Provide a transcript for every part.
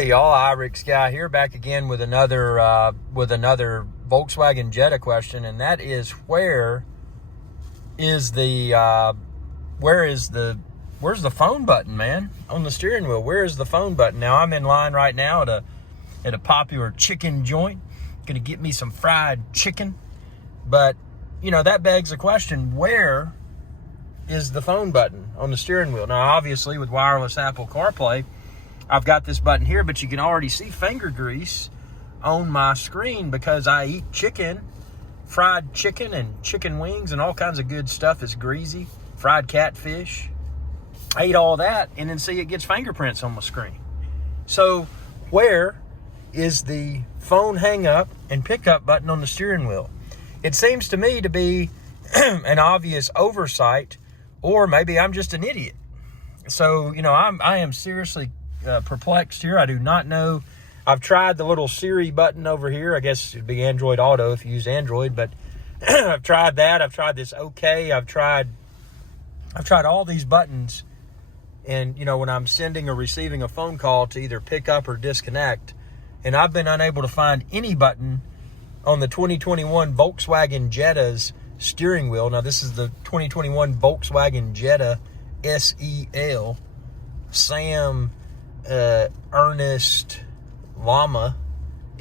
Hey y'all, Irix guy here, back again with another Volkswagen Jetta question, and that is where's the phone button, man, on the steering wheel? Where is the phone button? Now I'm in line right now at a popular chicken joint, gonna get me some fried chicken, but you know that begs the question: where is the phone button on the steering wheel? Now, obviously, with wireless Apple CarPlay, I've got this button here, but you can already see finger grease on my screen because I eat chicken, fried chicken and chicken wings and all kinds of good stuff. It's greasy, fried catfish. I eat all that and then see it gets fingerprints on my screen. So where is the phone hang up and pickup button on the steering wheel? It seems to me to be an obvious oversight, or maybe I'm just an idiot. So, you know, I am seriously perplexed here. I do not know. I've tried the little Siri button over here. I guess it'd be Android Auto if you use Android, but I've tried that. I've tried this OK. I've tried all these buttons, and you know, when I'm sending or receiving a phone call to either pick up or disconnect, and I've been unable to find any button on the 2021 Volkswagen Jetta's steering wheel. Now this is the 2021 Volkswagen Jetta SEL, Sam Ernest Llama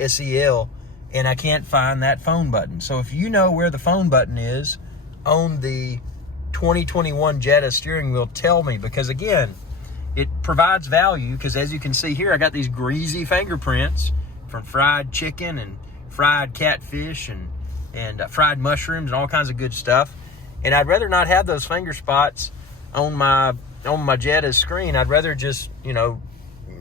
SEL, and I can't find that phone button. So if you know where the phone button is on the 2021 Jetta steering wheel, tell me, because again, it provides value, because as you can see here, I got these greasy fingerprints from fried chicken and fried catfish and fried mushrooms and all kinds of good stuff, and I'd rather not have those finger spots on my Jetta's screen. I'd rather just, you know,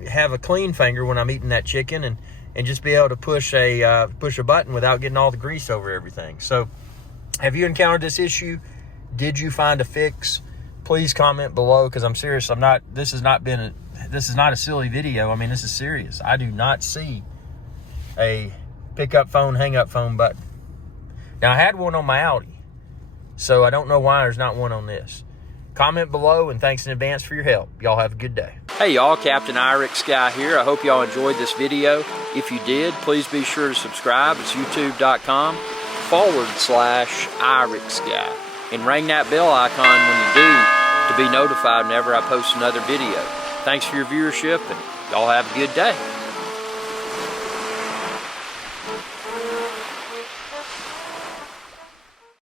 have a clean finger when I'm eating that chicken and just be able to push a button without getting all the grease over everything. So have you encountered this issue? Did you find a fix? Please comment below, because I'm serious. This is not a silly video. I mean, this is serious. I do not see a pick up phone, hang up phone button. Now I had one on my Audi, so I don't know why there's not one on this. Comment below, and thanks in advance for your help. Y'all have a good day. Hey y'all, Captain Irix guy here. I hope y'all enjoyed this video. If you did, please be sure to subscribe. It's youtube.com/Irix guy. And ring that bell icon when you do to be notified whenever I post another video. Thanks for your viewership, and y'all have a good day.